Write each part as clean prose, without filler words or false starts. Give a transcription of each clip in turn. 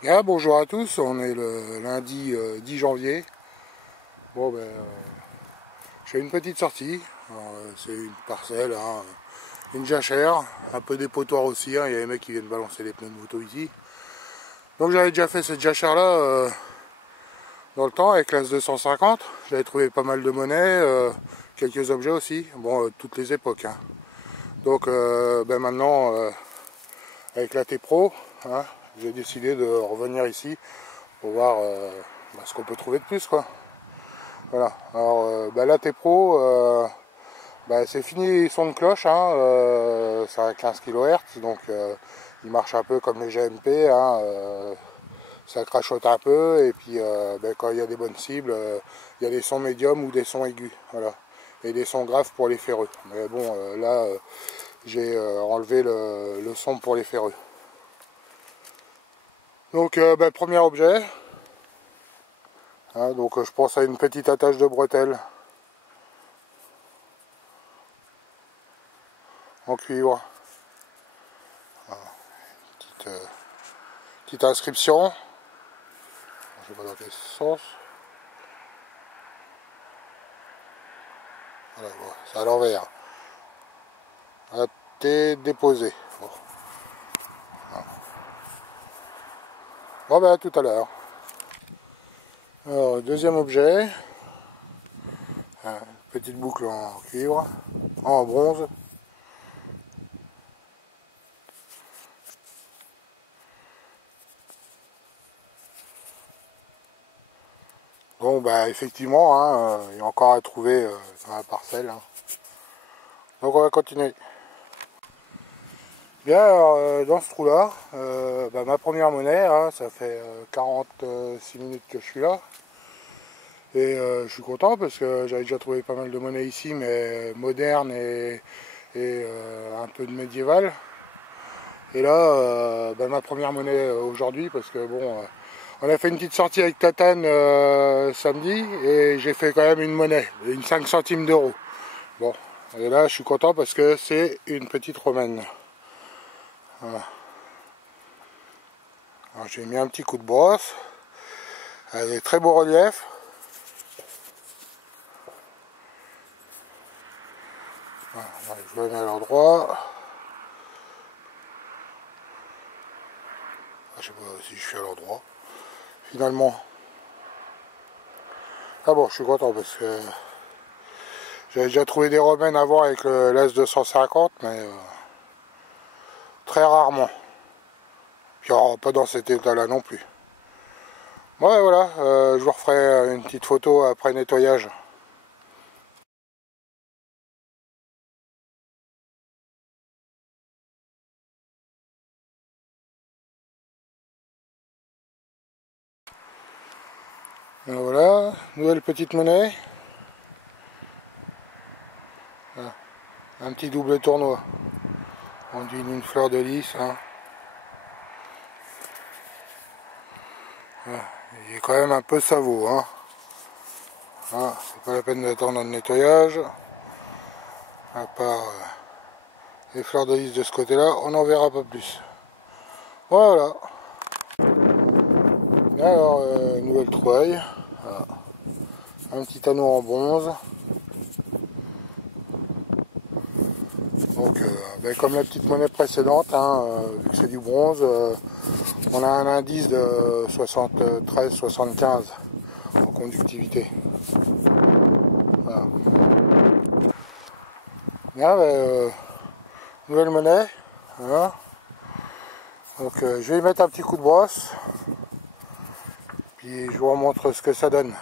Bien, bonjour à tous, on est le lundi 10 janvier. Bon ben, j'ai une petite sortie. C'est une parcelle, hein, une jachère, un peu dépotoir aussi, hein. Il y a des mecs qui viennent balancer les pneus de moto ici. Donc j'avais déjà fait cette jachère là dans le temps avec l'As 250. J'avais trouvé pas mal de monnaie, quelques objets aussi, bon toutes les époques, hein. Donc ben maintenant avec la T-Pro, hein, j'ai décidé de revenir ici pour voir ce qu'on peut trouver de plus, quoi. Voilà, alors la T-Pro, c'est fini les sons de cloche, hein, c'est à 15 kHz, donc il marche un peu comme les GMP, hein, ça crachote un peu, et puis quand il y a des bonnes cibles, il y a des sons médiums ou des sons aigus, voilà, et des sons graves pour les ferreux. Mais bon, là, j'ai enlevé le son pour les ferreux. Donc, premier objet, hein, donc je pense à une petite attache de bretelles en cuivre. Petite inscription. Je sais pas dans quel sens. Voilà, bon, c'est à l'envers. A été déposé. Bon. Bon ben à tout à l'heure. Alors deuxième objet. Petite boucle en cuivre. En bronze. Bon bah effectivement, hein, il y a encore à trouver dans la parcelle, hein. Donc on va continuer. Bien, alors, dans ce trou là, ma première monnaie, hein, ça fait 46 minutes que je suis là. Et je suis content parce que j'avais déjà trouvé pas mal de monnaie ici, mais moderne et un peu de médiéval. Et là, ma première monnaie aujourd'hui, parce que bon, on a fait une petite sortie avec Tatane samedi, et j'ai fait quand même une monnaie, une 5 centimes d'euros. Bon, et là je suis content parce que c'est une petite romaine. Voilà. Alors j'ai mis un petit coup de brosse, elle est très beau relief. Voilà, je vais mettre à l'endroit. Je sais pas si je suis à l'endroit. Finalement. Ah bon, je suis content parce que j'avais déjà trouvé des romaines avant avec l'As 250, mais très rarement. Puis alors, pas dans cet état-là non plus. Ouais, voilà, je vous referai une petite photo après nettoyage. Et voilà, nouvelle petite monnaie. Voilà. Un petit double tournoi. On dit une fleur de lys, hein. Voilà. Il est quand même un peu savot, hein. Voilà. C'est pas la peine d'attendre le nettoyage. À part les fleurs de lys de ce côté-là, on n'en verra pas plus. Voilà. Alors, nouvelle trouvaille. Voilà. Un petit anneau en bronze. Donc, comme la petite monnaie précédente, hein, vu que c'est du bronze, on a un indice de 73-75 en conductivité. Voilà. Bien, nouvelle monnaie. Voilà. Donc, je vais y mettre un petit coup de brosse. Puis je vous remontre ce que ça donne.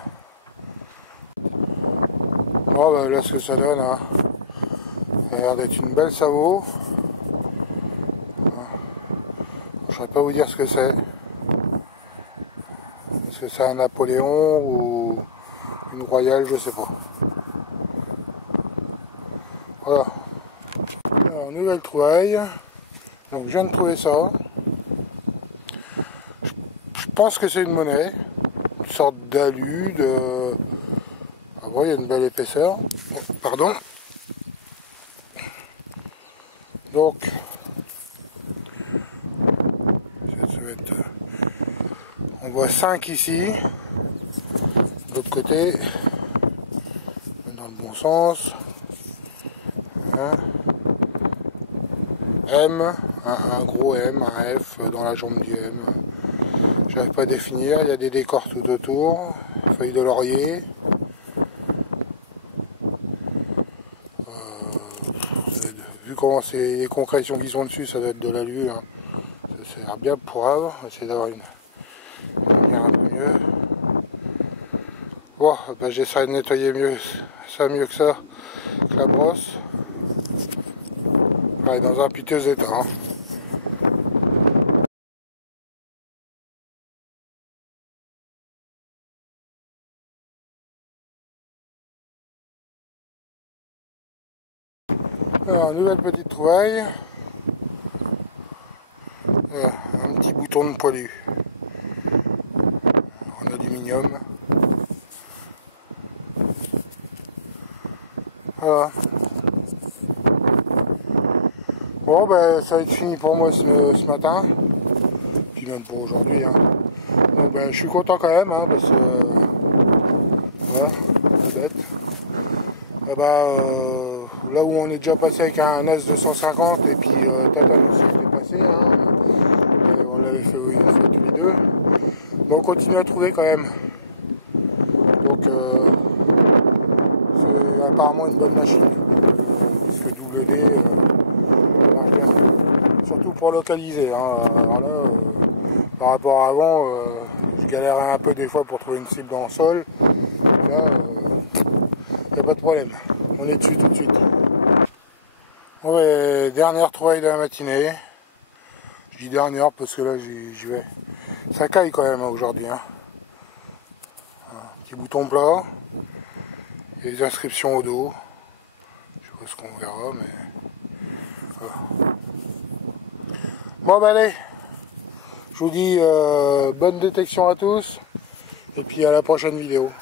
Bon, là, ce que ça donne, hein. Ça a l'air d'être une belle sabot. Je ne saurais pas vous dire ce que c'est. Est-ce que c'est un Napoléon ou une royale, je sais pas. Voilà. Alors, nouvelle trouvaille. Donc je viens de trouver ça. Je pense que c'est une monnaie. Une sorte d'alu, de... Ah bon, il y a une belle épaisseur. Oh, pardon. Donc, ça va être On voit 5 ici. De l'autre côté, dans le bon sens. M, un gros M, un F dans la jambe du M. J'arrive pas à définir, il y a des décors tout autour, feuilles de laurier. Vu comment c'est les concrétions qui sont dessus, ça doit être de l'alu. Hein. Ça a l'air bien pourrave, on va essayer d'avoir une lumière un peu mieux. Bon, ben j'essaierai de nettoyer mieux que ça, que la brosse. Ouais, dans un piteux état. Hein. Alors, nouvelle petite trouvaille. Un petit bouton de poilu en aluminium. Voilà. Bon, ben ça va être fini pour moi ce matin. Puis même pour aujourd'hui. Hein. Donc ben je suis content quand même, hein, parce que voilà, la bête. Et là où on est déjà passé avec un As 250 et puis Tatan aussi était passé, hein, on l'avait fait une fois tous les deux. Mais on continue à trouver quand même. Donc c'est apparemment une bonne machine. Disque WD marche bien. Surtout pour localiser. Hein. Alors là, par rapport à avant, je galérais un peu des fois pour trouver une cible dans le sol. Là, il n'y a pas de problème. On est dessus tout de suite. Ouais, dernière trouvaille de la matinée. Je dis dernière parce que là j'y vais. Ça caille quand même aujourd'hui. Hein. Un petit bouton plat. Et les inscriptions au dos. Je sais pas ce qu'on verra, mais voilà. Bon ben allez. Je vous dis bonne détection à tous. Et puis à la prochaine vidéo.